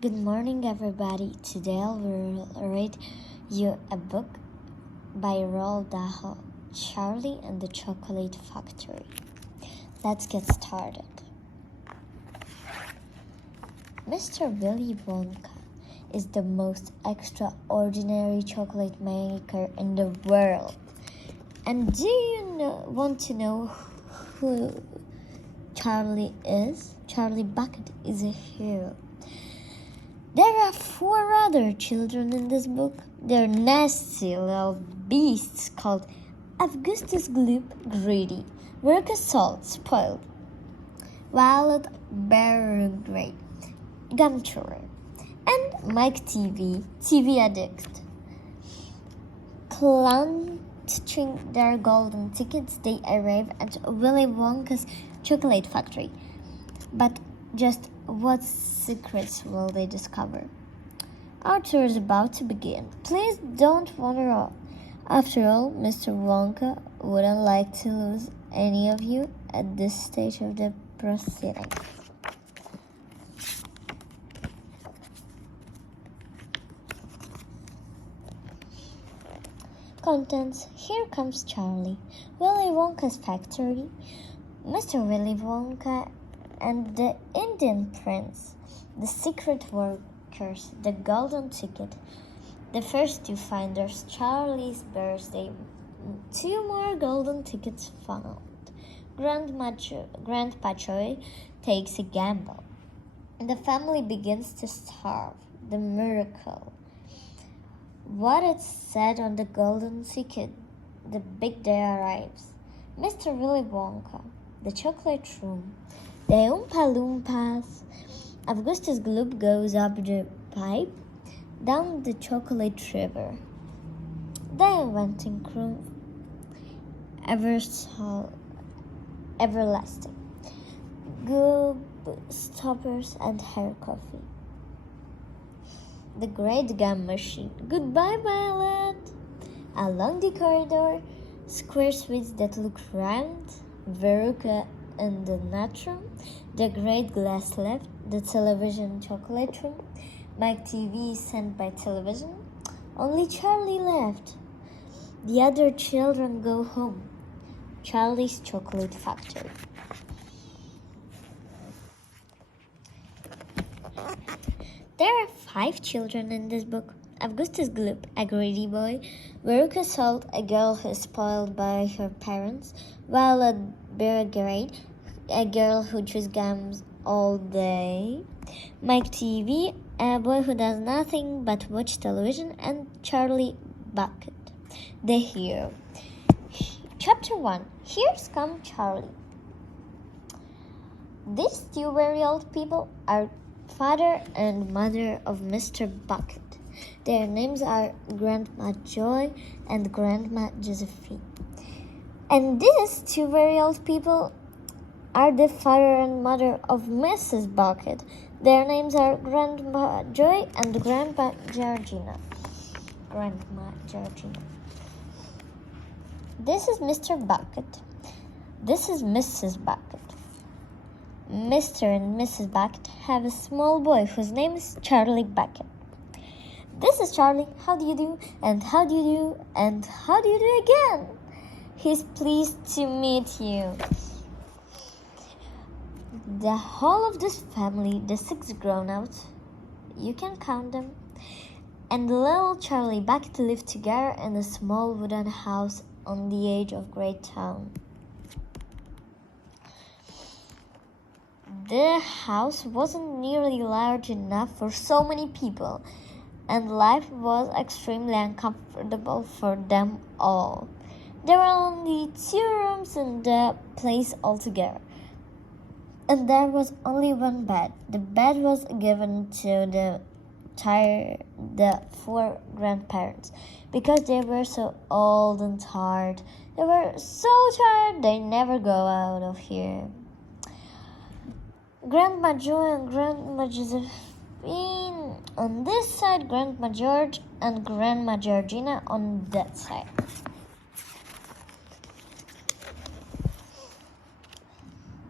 Good morning, everybody. Today I will read you a book by Roald Dahl, Charlie and the Chocolate Factory. Let's get started. Mr. Willy Wonka is the most extraordinary chocolate maker in the world. And do you want to know who Charlie is? Charlie Bucket is a hero. There are 4 other children in this book. They're nasty little beasts called Augustus Gloop, Greedy, Worker Salt, Spoiled, Violet, Bear Great, Gumchewing, and Mike TV Addict. Clutching their golden tickets, they arrive at Willy Wonka's chocolate factory. But just what secrets will they discover? Our tour is about to begin. Please don't wander off. After all, Mr. Wonka wouldn't like to lose any of you at this stage of the proceedings. Contents. Here comes Charlie, Willy Wonka's factory, Mr. Willy Wonka and the Indian Prince, the secret workers, the golden ticket, the first 2 finders, Charlie's birthday, 2 more golden tickets found. Grandpa Joy takes a gamble. The family begins to starve. The miracle. What it said on the golden ticket. The big day arrives. Mr. Willy Wonka, the chocolate room, the Oompa Loompas. Augustus Gloop goes up the pipe, down the chocolate river. The inventing crew, everlasting. Goob stoppers and hair coffee. The great gum machine. Goodbye, Violet. Along the corridor, square sweets that look round. Veruca in the nut room, the great glass left, the television chocolate room, Mike TV sent by television. Only Charlie left. The other children go home. Charlie's chocolate factory. There are 5 children in this book. Augustus Gloop, a greedy boy, Veruca Salt, a girl who is spoiled by her parents, Violet Bear Great, a girl who chews gums all day, Mike TV, a boy who does nothing but watch television, and Charlie Bucket, the hero. Chapter 1. Here's come Charlie. These 2 very old people are father and mother of Mr. Bucket. Their names are Grandma Joy and Grandma Josephine. And these 2 very old people are the father and mother of Mrs. Bucket. Their names are Grandma Joy and Grandpa Georgina. Grandma Georgina. This is Mr. Bucket. This is Mrs. Bucket. Mr. and Mrs. Bucket have a small boy whose name is Charlie Bucket. This is Charlie. How do you do? And how do you do? And how do you do again? He's pleased to meet you. The whole of this family, the 6 grown-ups, you can count them, and little Charlie Bucket live together in a small wooden house on the edge of Great Town. The house wasn't nearly large enough for so many people, and life was extremely uncomfortable for them all. There were only 2 rooms in the place altogether, and there was only 1 bed. The bed was given to the 4 grandparents because they were so old and tired. They were so tired they never go out of here. Grandma Joy and Grandma Josephine on this side, Grandma George and Grandma Georgina on that side.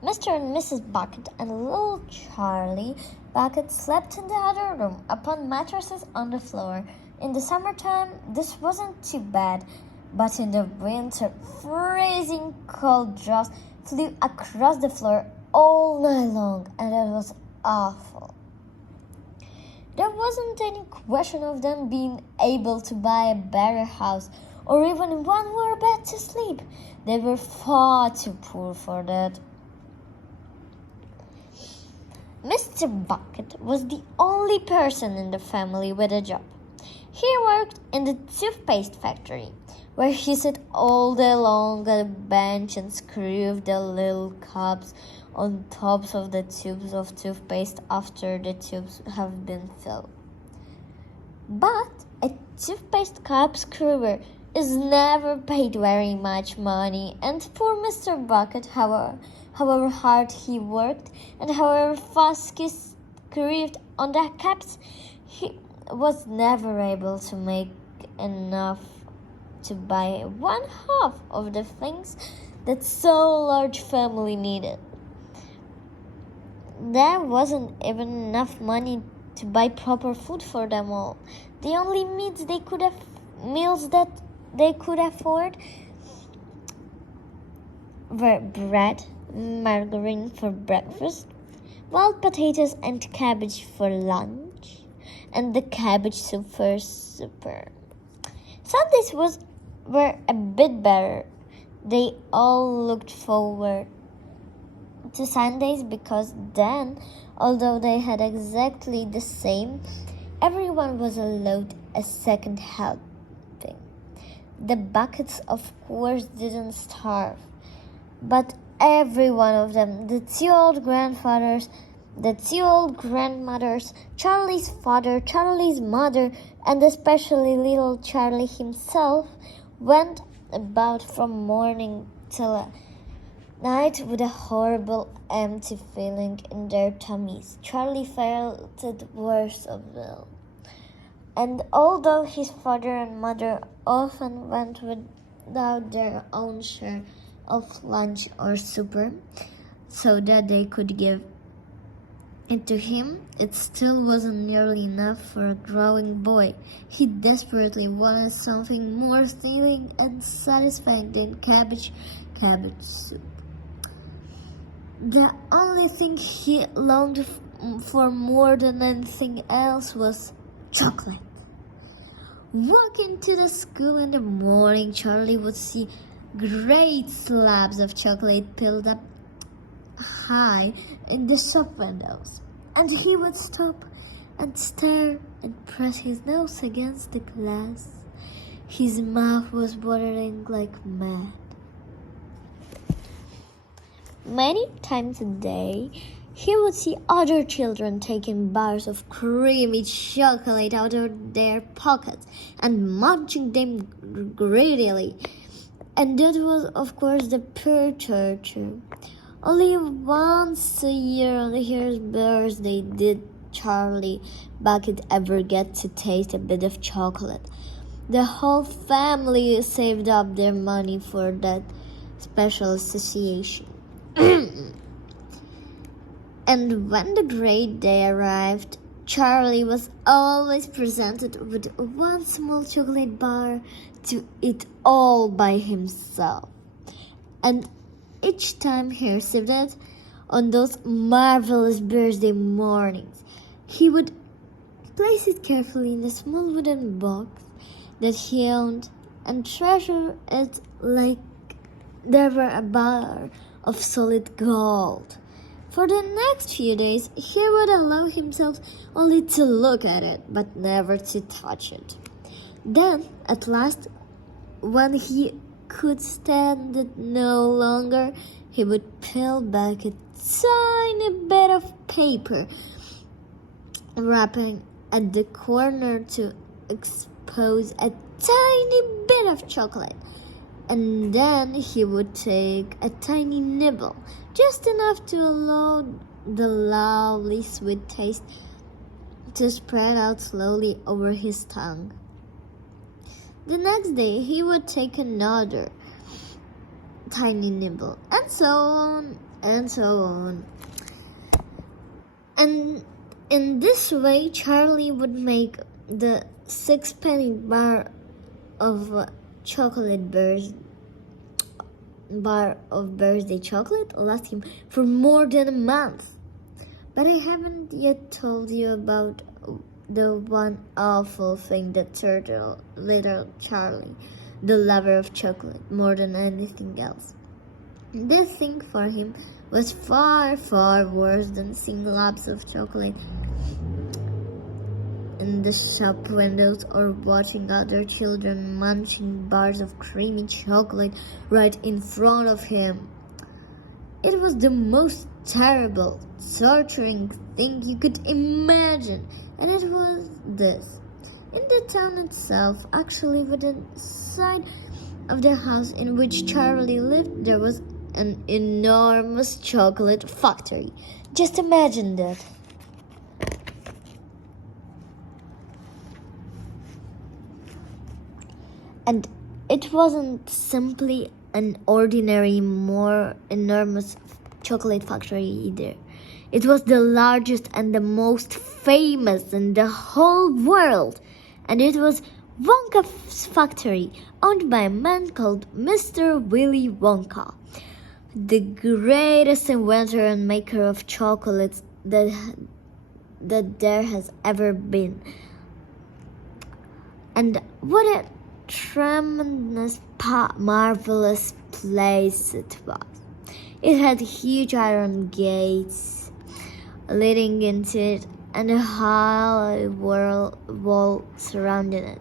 Mr. and Mrs. Bucket and little Charlie Bucket slept in the other room upon mattresses on the floor. In the summertime, this wasn't too bad, but in the winter, freezing cold drafts flew across the floor all night long, and it was awful. There wasn't any question of them being able to buy a better house or even one more bed to sleep. They were far too poor for that. Mr. Bucket was the only person in the family with a job. He worked in the toothpaste factory, where he sat all day long at a bench and screwed the little cups on tops of the tubes of toothpaste after the tubes have been filled. But a toothpaste cup screwer is never paid very much money, and poor Mr. Bucket, however hard he worked and however fast he screwed on the caps, he was never able to make enough to buy one half of the things that so large family needed. There wasn't even enough money to buy proper food for them all. The only meals that they could afford were bread, margarine for breakfast, wild potatoes and cabbage for lunch, and the cabbage soup for supper. Sundays were a bit better. They all looked forward to Sundays because then, although they had exactly the same, everyone was allowed a second helping. The Buckets, of course, didn't starve, but every one of them, the two old grandfathers, the two old grandmothers, Charlie's father, Charlie's mother, and especially little Charlie himself, went about from morning till night with a horrible empty feeling in their tummies. Charlie felt it worst of all. And although his father and mother often went without their own share of lunch or supper, so that they could give it to him, it still wasn't nearly enough for a growing boy. He desperately wanted something more filling and satisfying than cabbage soup. The only thing he longed for more than anything else was chocolate. Walking to the school in the morning, Charlie would see great slabs of chocolate piled up high in the shop windows, and he would stop and stare and press his nose against the glass. His mouth was watering like mad. Many times a day, he would see other children taking bars of creamy chocolate out of their pockets and munching them greedily. And that was, of course, the pure torture. Only once a year on his birthday did Charlie Bucket ever get to taste a bit of chocolate. The whole family saved up their money for that special association. And when the great day arrived, Charlie was always presented with one small chocolate bar to eat all by himself. And each time he received it, on those marvelous birthday mornings, he would place it carefully in a small wooden box that he owned and treasure it like there were a bar of solid gold. For the next few days, he would allow himself only to look at it, but never to touch it. Then, at last, when he could stand it no longer, he would peel back a tiny bit of paper, wrapping at the corner to expose a tiny bit of chocolate. And then he would take a tiny nibble, just enough to allow the lovely sweet taste to spread out slowly over his tongue. The next day he would take another tiny nibble, and so on and so on. And In this way, Charlie would make the six-penny bar of birthday chocolate last him for more than a month. But I haven't yet told you about the one awful thing that turtle little Charlie, the lover of chocolate more than anything else. This thing for him was far, far worse than seeing lots of chocolate in the shop windows or watching other children munching bars of creamy chocolate right in front of him. It was the most terrible, torturing thing you could imagine, and it was this. In the town itself, actually within sight of the house in which Charlie lived, there was an enormous chocolate factory. Just imagine that. And it wasn't simply an ordinary, more enormous chocolate factory either. It was the largest and the most famous in the whole world. And it was Wonka's factory, owned by a man called Mr. Willy Wonka, the greatest inventor and maker of chocolates that there has ever been. And what a tremendous, marvelous place it was. It had huge iron gates leading into it and a high wall surrounding it,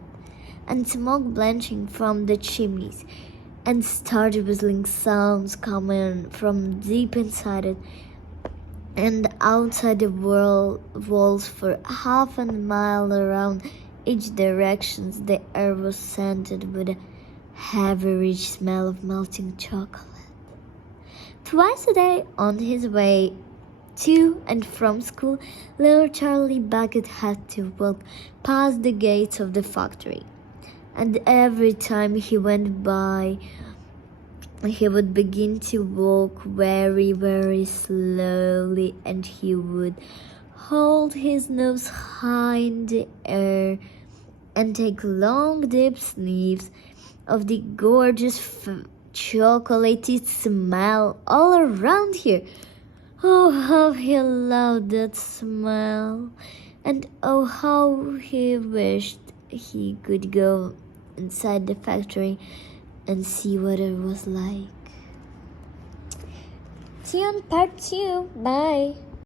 and smoke blanching from the chimneys, and started whistling sounds coming from deep inside it and outside the walls for half a mile around each direction. The air was scented with a heavy, rich smell of melting chocolate. Twice a day, on his way to and from school, little Charlie Bucket had to walk past the gates of the factory. And every time he went by, he would begin to walk very, very slowly, and he would hold his nose high in the air and take long, deep sniffs of the gorgeous chocolatey smell all around here. Oh, how he loved that smell, and oh, how he wished he could go inside the factory and see what it was like. See you on part 2. Bye.